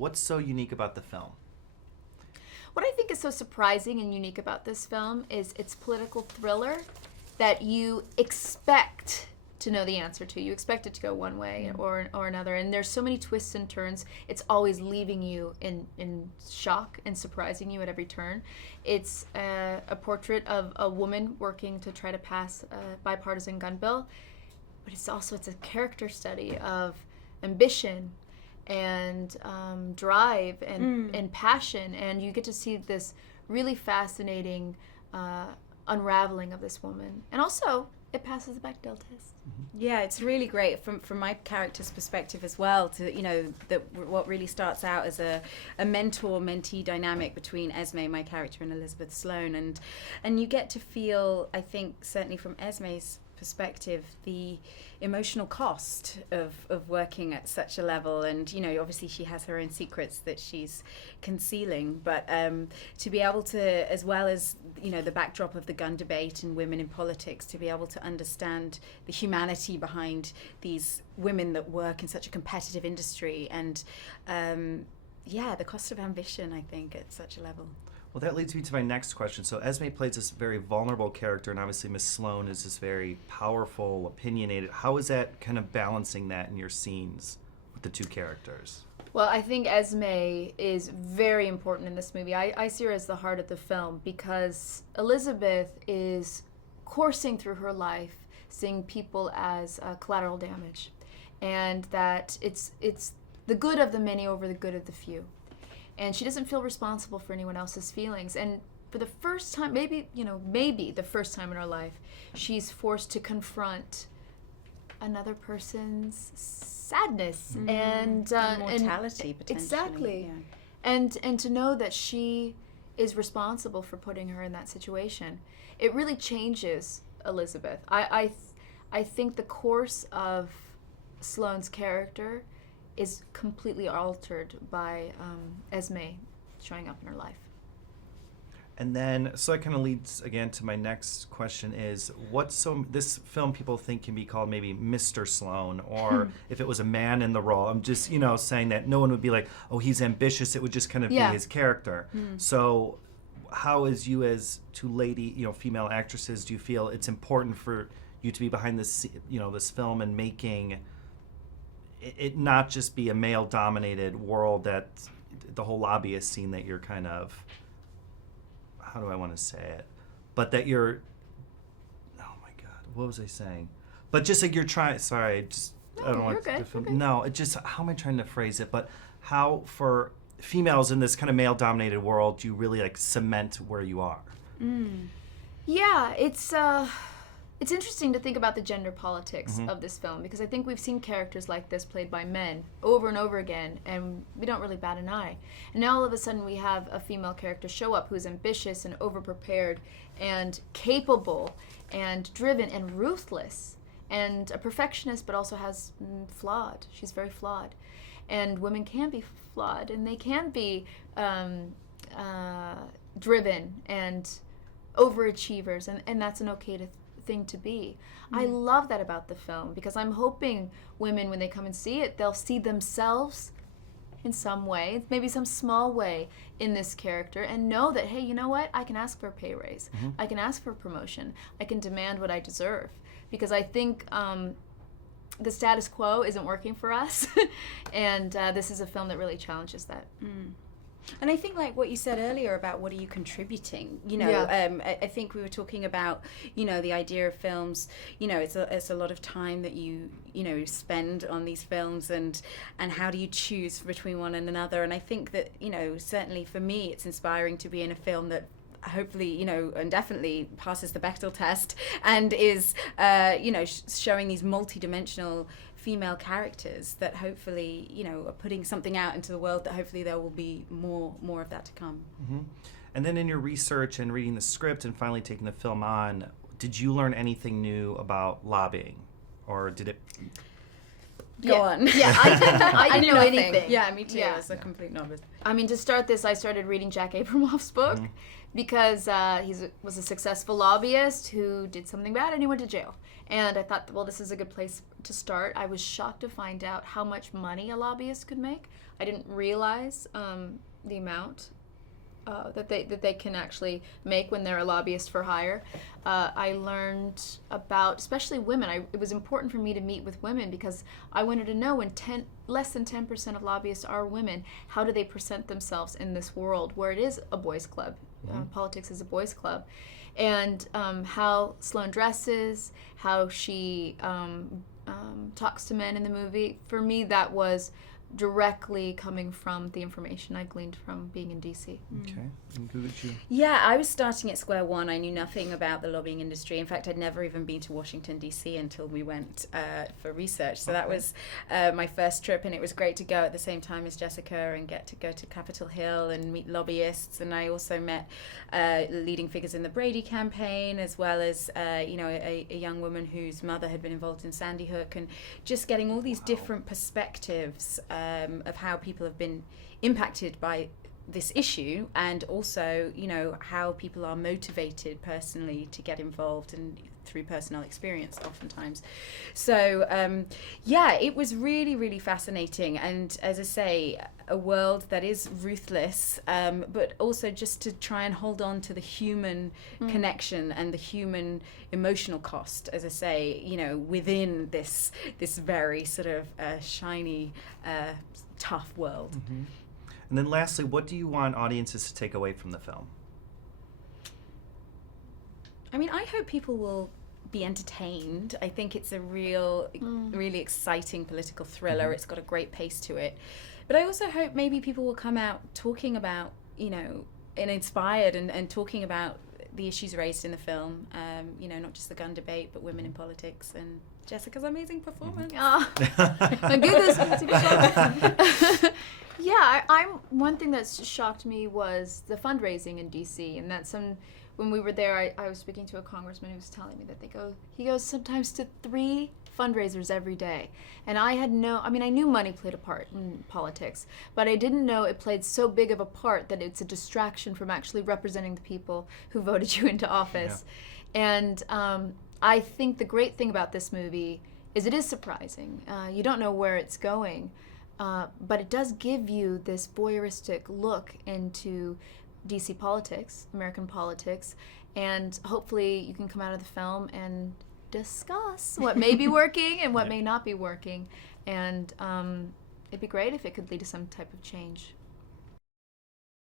What's so unique about the film? What I think is so surprising and unique about this film is its political thriller that you expect to know the answer to. You expect it to go one way or another. And there's so many twists and turns. It's always leaving you in shock and surprising you at every turn. It's a portrait of a woman working to try to pass a bipartisan gun bill. But it's a character study of ambition and drive and passion. And you get to see this really fascinating unraveling of this woman. And also, it passes the Bechdel test. Yeah, it's really great from my character's perspective as well. That what really starts out as a mentor-mentee dynamic between Esme, my character, and Elizabeth Sloane, and you get to feel, I think, certainly from Esme's perspective, the emotional cost of working at such a level. And obviously she has her own secrets that she's concealing, but to be able to, as well as the backdrop of the gun debate and women in politics, to be able to understand the humanity behind these women that work in such a competitive industry, and the cost of ambition, I think, at such a level. Well, that leads me to my next question. So Esme plays this very vulnerable character, and obviously Miss Sloane is this very powerful, opinionated. How is that kind of balancing that in your scenes with the two characters? Well, I think Esme is very important in this movie. I see her as the heart of the film because Elizabeth is coursing through her life, seeing people as collateral damage, and that it's the good of the many over the good of the few. And she doesn't feel responsible for anyone else's feelings. And for the first time, maybe the first time in her life, she's forced to confront another person's sadness and mortality, potentially. Exactly. Yeah. And to know that she is responsible for putting her in that situation. It really changes Elizabeth. I think the course of Sloane's character is completely altered by Esme showing up in her life. And then, so that kind of leads again to my next question is, this film people think can be called maybe Mr. Sloane, or if it was a man in the role, I'm just, saying that no one would be like, oh, he's ambitious, it would just kind of be his character. So how is you as two female actresses, do you feel it's important for you to be behind this, this film and making it not just be a male-dominated world, that the whole lobbyist scene that you're kind of, how do I want to say it? But that you're, oh my God, what was I saying? But just like you're trying, sorry, I don't want to film. No, it just, how am I trying to phrase it? But how for females in this kind of male-dominated world do you really like cement where you are? Yeah, it's interesting to think about the gender politics of this film, because I think we've seen characters like this played by men over and over again, and we don't really bat an eye. And now all of a sudden we have a female character show up who's ambitious and overprepared and capable and driven and ruthless and a perfectionist, but also has flawed. She's very flawed. And women can be flawed, and they can be driven and overachievers, and that's an okay thing to be. I love that about the film, because I'm hoping women, when they come and see it, they'll see themselves in some way, maybe some small way, in this character, and know that, hey, you know what? I can ask for a pay raise. I can ask for a promotion. I can demand what I deserve. Because I think the status quo isn't working for us, and this is a film that really challenges that. And I think, like what you said earlier about what are you contributing, I think we were talking about, the idea of films, it's a lot of time that you spend on these films, and how do you choose between one and another. And I think that, certainly for me, it's inspiring to be in a film that hopefully, and definitely passes the Bechdel test, and is, showing these multi-dimensional female characters that hopefully, are putting something out into the world, that hopefully there will be more of that to come. And then in your research and reading the script and finally taking the film on, did you learn anything new about lobbying, or did it? Go on. Yeah, I didn't know nothing. anything. Yeah, me too. Yeah. I was a complete novice. I mean, to start this, I started reading Jack Abramoff's book because he was a successful lobbyist who did something bad and he went to jail. And I thought, well, this is a good place to start. I was shocked to find out how much money a lobbyist could make. I didn't realize the amount that they can actually make when they're a lobbyist for hire. I learned about, especially women. It was important for me to meet with women because I wanted to know when less than 10% of lobbyists are women, how do they present themselves in this world where it is a boys' club? Politics is a boys' club. And how Sloane dresses, how she talks to men in the movie. For me, that was directly coming from the information I gleaned from being in DC. Okay. And who would you? Yeah, I was starting at square one. I knew nothing about the lobbying industry. In fact, I'd never even been to Washington, D.C. until we went for research. So that was my first trip, and it was great to go at the same time as Jessica and get to go to Capitol Hill and meet lobbyists. And I also met leading figures in the Brady campaign, as well as a young woman whose mother had been involved in Sandy Hook, and just getting all these different perspectives of how people have been impacted by this issue, and also, how people are motivated personally to get involved and through personal experience oftentimes. So, it was really, really fascinating. And as I say, a world that is ruthless, but also just to try and hold on to the human connection and the human emotional cost, as I say, within this very sort of shiny, tough world. Mm-hmm. And then lastly, what do you want audiences to take away from the film? I mean, I hope people will be entertained. I think it's a really exciting political thriller. It's got a great pace to it. But I also hope maybe people will come out talking about, and inspired and talking about the issues raised in the film, not just the gun debate, but women in politics and Jessica's amazing performance. Yeah, I'm one thing that's shocked me was the fundraising in DC, and that when we were there, I was speaking to a congressman who was telling me that he goes sometimes to 3 fundraisers every day. And I knew money played a part in politics, but I didn't know it played so big of a part that it's a distraction from actually representing the people who voted you into office. Yeah. And I think the great thing about this movie is it is surprising. You don't know where it's going, but it does give you this voyeuristic look into DC politics, American politics, and hopefully you can come out of the film and discuss what may be working and what may not be working. And it'd be great if it could lead to some type of change.